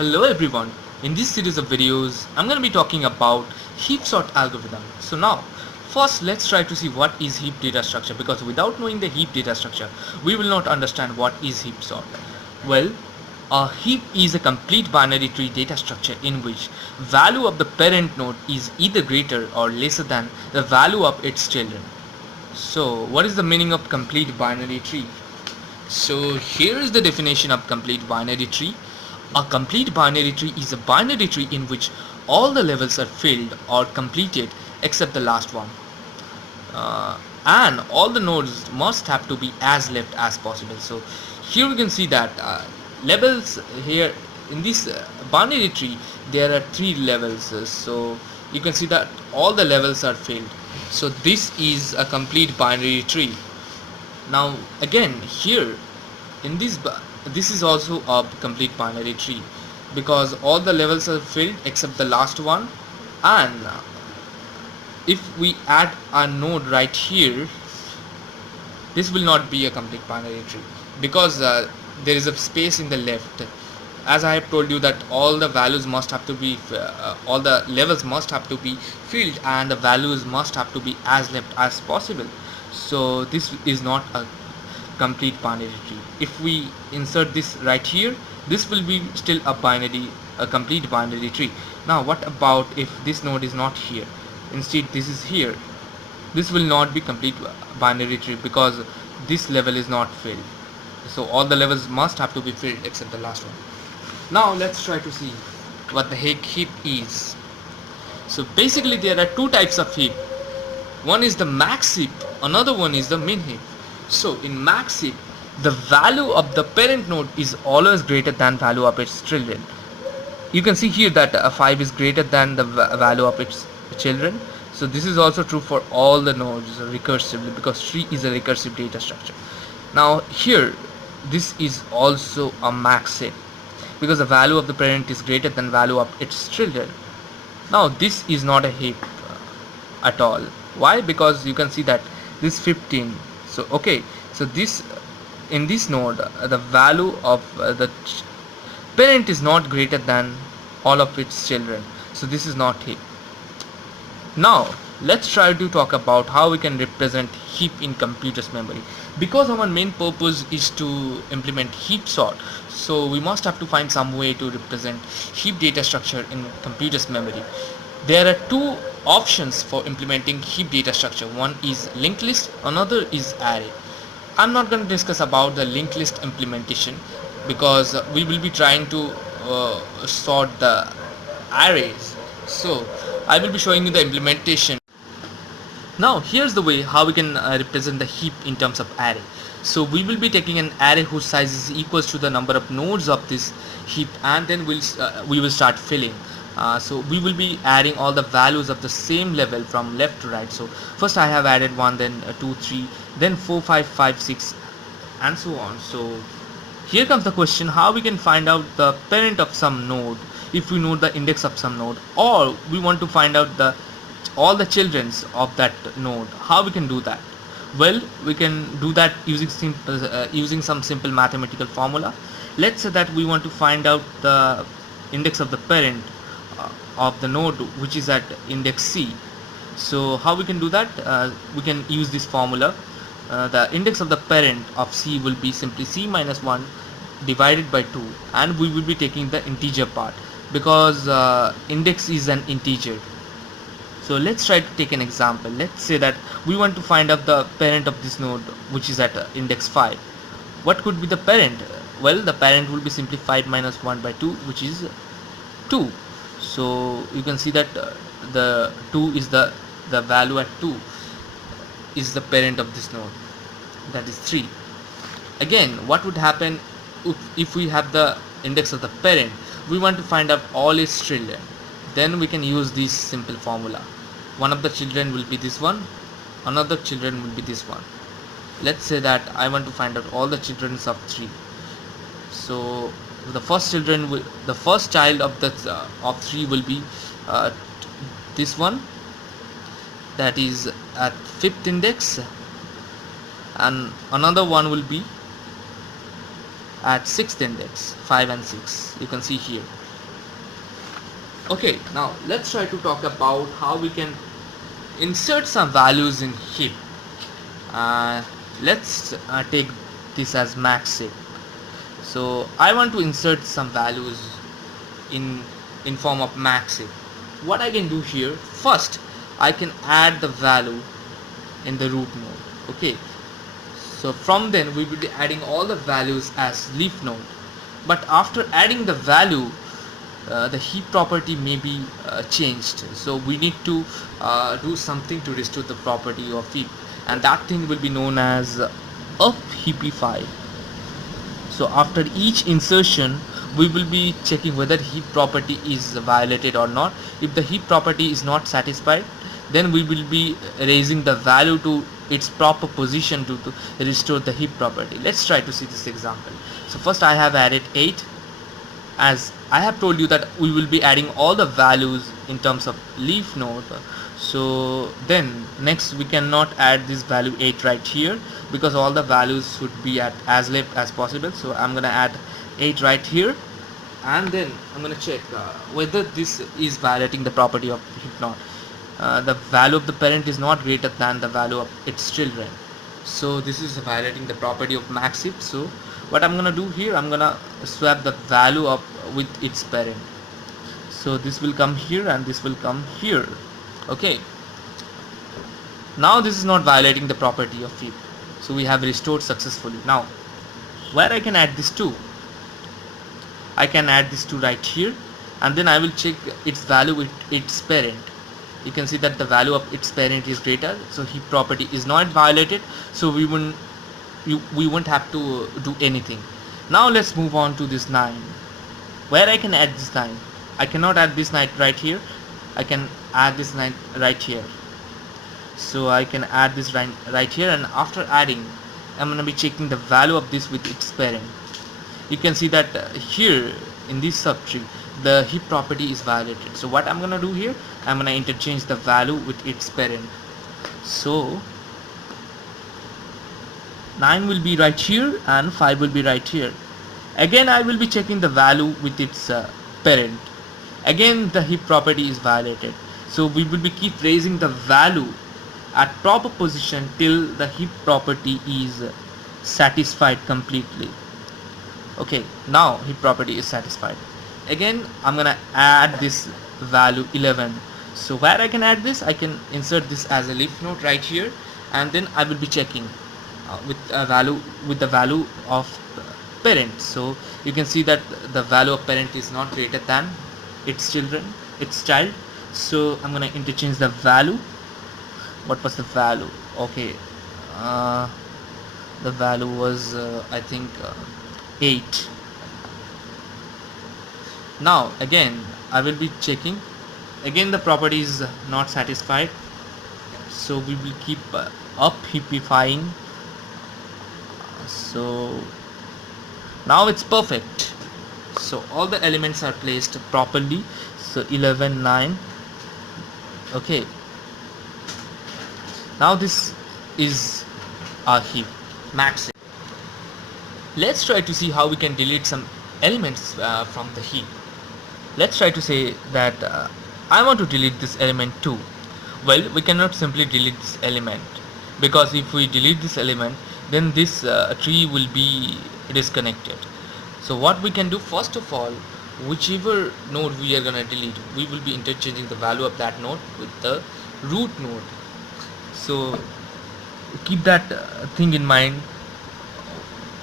Hello everyone, in this series of videos I'm going to be talking about heap sort algorithm. So now first let's try to see what is heap data structure, because without knowing the heap data structure we will not understand what is heap sort. Well, a heap is a complete binary tree data structure in which value of the parent node is either greater or lesser than the value of its children. So what is the meaning of complete binary tree? So here is the definition of complete binary tree. A complete binary tree is a binary tree in which all the levels are filled or completed except the last one. And all the nodes must have to be as left as possible. So here we can see that levels here in this binary tree there are three levels. So you can see that all the levels are filled. So this is a complete binary tree. Now again here in this is also a complete binary tree because all the levels are filled except the last one. And if we add a node right here, this will not be a complete binary tree because there is a space in the left. As I have told you that all the values must have to be all the levels must have to be filled and the values must have to be as left as possible. So this is not a complete binary tree. If we insert this right here, this will be still a complete binary tree. Now what about if this node is not here, instead this is here? This will not be complete binary tree because this level is not filled. So all the levels must have to be filled except the last one. Now let's try to see what the heck heap is. So basically there are two types of heap. One is the max heap, another one is the min heap. So in max heap, the value of the parent node is always greater than value of its children. You can see here that 5 is greater than the value of its children. So this is also true for all the nodes recursively because tree is a recursive data structure. Now here this is also a max heap because the value of the parent is greater than value of its children. Now this is not a heap at all. Why? Because you can see that this 15. So okay, so this in this node the value of the parent is not greater than all of its children. So this is not heap. Now let's try to talk about how we can represent heap in computer's memory. Because our main purpose is to implement heap sort, so we must have to find some way to represent heap data structure in computer's memory. There are two options for implementing heap data structure. One is linked list, another is array. I'm not going to discuss about the linked list implementation because we will be trying to sort the arrays. So I will be showing you the implementation. Now here's the way how we can represent the heap in terms of array. So we will be taking an array whose size is equals to the number of nodes of this heap, and then we will start filling. So we will be adding all the values of the same level from left to right. So first I have added 1, then 2, 3, then 4, 5, 5, 6, and so on. So here comes the question, how we can find out the parent of some node if we know the index of some node, or we want to find out all the childrens of that node. How we can do that? Well, we can do that using some simple mathematical formula. Let's say that we want to find out the index of the parent of the node which is at index C. So how we can do that? We can use this formula. The index of the parent of C will be simply C minus 1 divided by 2, and we will be taking the integer part because index is an integer. So let's try to take an example. Let's say that we want to find out the parent of this node which is at index 5. What could be the parent? Well, the parent will be simply 5 minus 1 by 2, which is 2. So you can see that the 2 is the value at 2 is the parent of this node, that is 3. Again, what would happen if we have the index of the parent? We want to find out all its children. Then we can use this simple formula. One of the children will be this one, another children will be this one. Let's say that I want to find out all the children of 3. So the first child of 3 will be this one, that is at 5th index, and another one will be at 6th index, 5 and 6. You can see here. Okay, now let's try to talk about how we can insert some values in heap. uh, let's take this as max heap. So I want to insert some values in form of max heap. What I can do here, first I can add the value in the root node. Okay, so from then we will be adding all the values as leaf node, but after adding the value, the heap property may be changed, so we need to do something to restore the property of heap, and that thing will be known as up heapify. So after each insertion we will be checking whether heap property is violated or not. If the heap property is not satisfied, then we will be raising the value to its proper position to restore the heap property. Let's try to see this example. So first I have added 8. As I have told you that we will be adding all the values in terms of leaf node, so then next we cannot add this value 8 right here, because all the values should be at as left as possible. So I'm gonna add 8 right here, and then I'm gonna check whether this is violating the property of heap node. The value of the parent is not greater than the value of its children, so this is violating the property of max heap. So what I'm gonna do here, I'm gonna swap the value up with its parent. So this will come here and this will come here. Okay, now this is not violating the property of heap, so we have restored successfully. Now where I can add this to, I can add this to right here, and then I will check its value with its parent. You can see that the value of its parent is greater, so heap property is not violated, so we won't have to do anything. Now let's move on to this 9. Where I can add this 9, I cannot add this 9 right here, I can add this 9 right here. So I can add this right here, and after adding I'm going to be checking the value of this with its parent. You can see that here in this subtree the heap property is violated. So what I'm going to do here, I'm going to interchange the value with its parent. So 9 will be right here and 5 will be right here. Again I will be checking the value with its parent. Again the heap property is violated, so we will be keep raising the value at proper position till the heap property is satisfied completely. Okay, now heap property is satisfied. Again I'm gonna add this value 11. So where I can add this, I can insert this as a leaf node right here, and then I will be checking with the value of parent. So you can see that the value of parent is not greater than its child. So I'm gonna interchange the value. What was the value? Okay, the value was I think 8. Now again I will be checking. Again the property is not satisfied, so we will keep up heapifying. So now it's perfect, so all the elements are placed properly. So 11, 9. Okay, now this is our heap max heap. Let's try to see how we can delete some elements from the heap. Let's try to say that I want to delete this element too. Well, we cannot simply delete this element, because if we delete this element, then this tree will be disconnected. So what we can do, first of all, whichever node we are gonna delete, we will be interchanging the value of that node with the root node. So keep that thing in mind.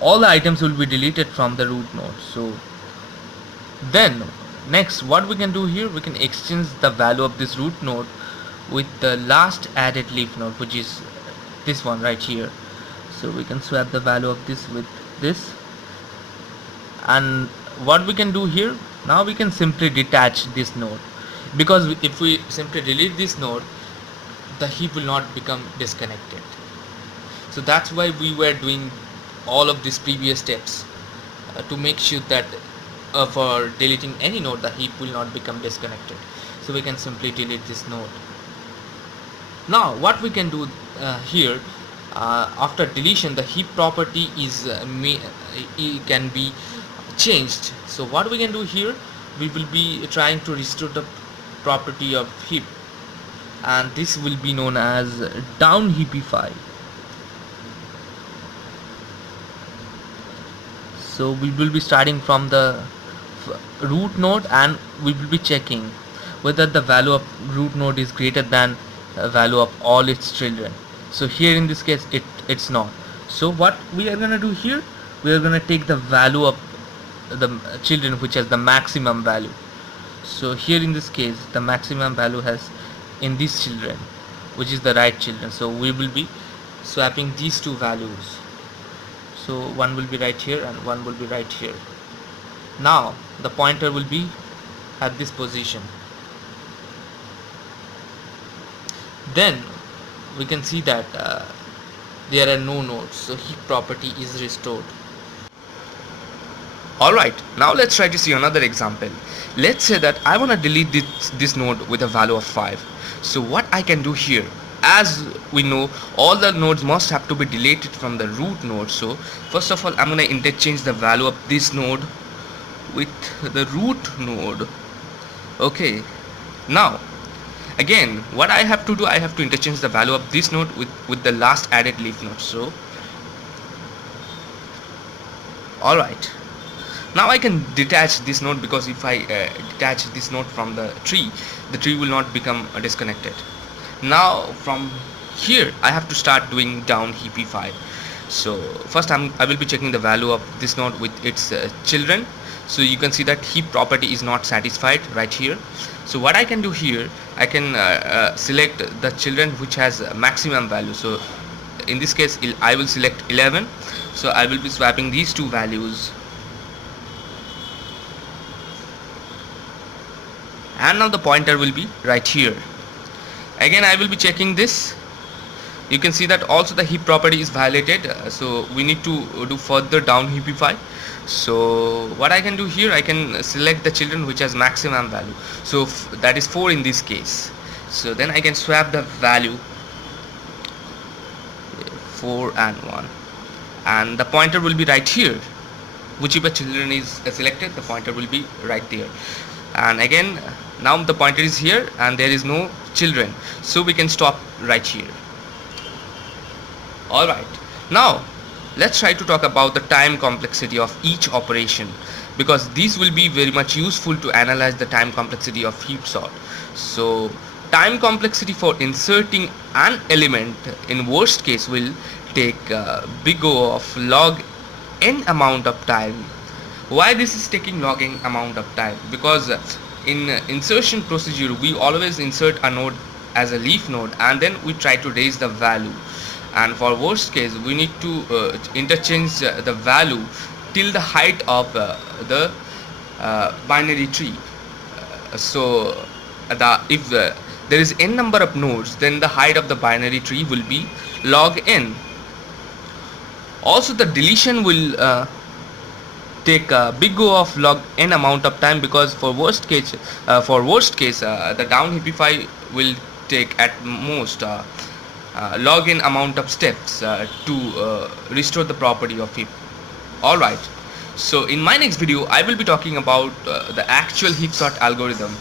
All the items will be deleted from the root node. So then next what we can do here, we can exchange the value of this root node with the last added leaf node, which is this one right here. So we can swap the value of this with this, and what we can do here, now we can simply detach this node, because if we simply delete this node, the heap will not become disconnected. So that's why we were doing all of these previous steps to make sure that for deleting any node, the heap will not become disconnected. So we can simply delete this node. Now what we can do here, after deletion, the heap property is can be changed. So what we can do here, we will be trying to restore the property of heap, and this will be known as down heapify. So we will be starting from the root node, and we will be checking whether the value of root node is greater than value of all its children. So here in this case it's not. So what we are going to do here, we are going to take the value of the children which has the maximum value. So here in this case the maximum value has in these children, which is the right children. So we will be swapping these two values. So one will be right here and one will be right here. Now the pointer will be at this position. Then we can see that there are no nodes, so heap property is restored. Alright, now let's try to see another example. Let's say that I want to delete this node with a value of 5. So what I can do here, as we know, all the nodes must have to be deleted from the root node. So first of all, I'm going to interchange the value of this node with the root node. Okay, now again what I have to do, I have to interchange the value of this node with the last added leaf node. So alright, now I can detach this node, because if I detach this node from the tree will not become disconnected. Now from here I have to start doing down heapify. So first I will be checking the value of this node with its children. So you can see that heap property is not satisfied right here. So what I can do here, I can select the children which has maximum value. So in this case I will select 11. So I will be swapping these two values, and now the pointer will be right here. Again I will be checking this. You can see that also the heap property is violated, so we need to do further down heapify. So what I can do here, I can select the children which has maximum value. So that is 4 in this case. So then I can swap the value 4 and 1, and the pointer will be right here. Whichever children is selected, the pointer will be right there. And again now the pointer is here and there is no children, so we can stop right here. Alright, now let's try to talk about the time complexity of each operation, because these will be very much useful to analyze the time complexity of heap sort. So time complexity for inserting an element in worst case will take big O of log n amount of time. Why this is taking log n amount of time? Because in insertion procedure we always insert a node as a leaf node and then we try to raise the value, and for worst case we need to interchange the value till the height of the binary tree. So if there is n number of nodes, then the height of the binary tree will be log n. Also the deletion will take a big O of log n amount of time, because for worst case the down heapify will take at most log n amount of steps to restore the property of heap. Alright, so in my next video I will be talking about the actual heap sort algorithm.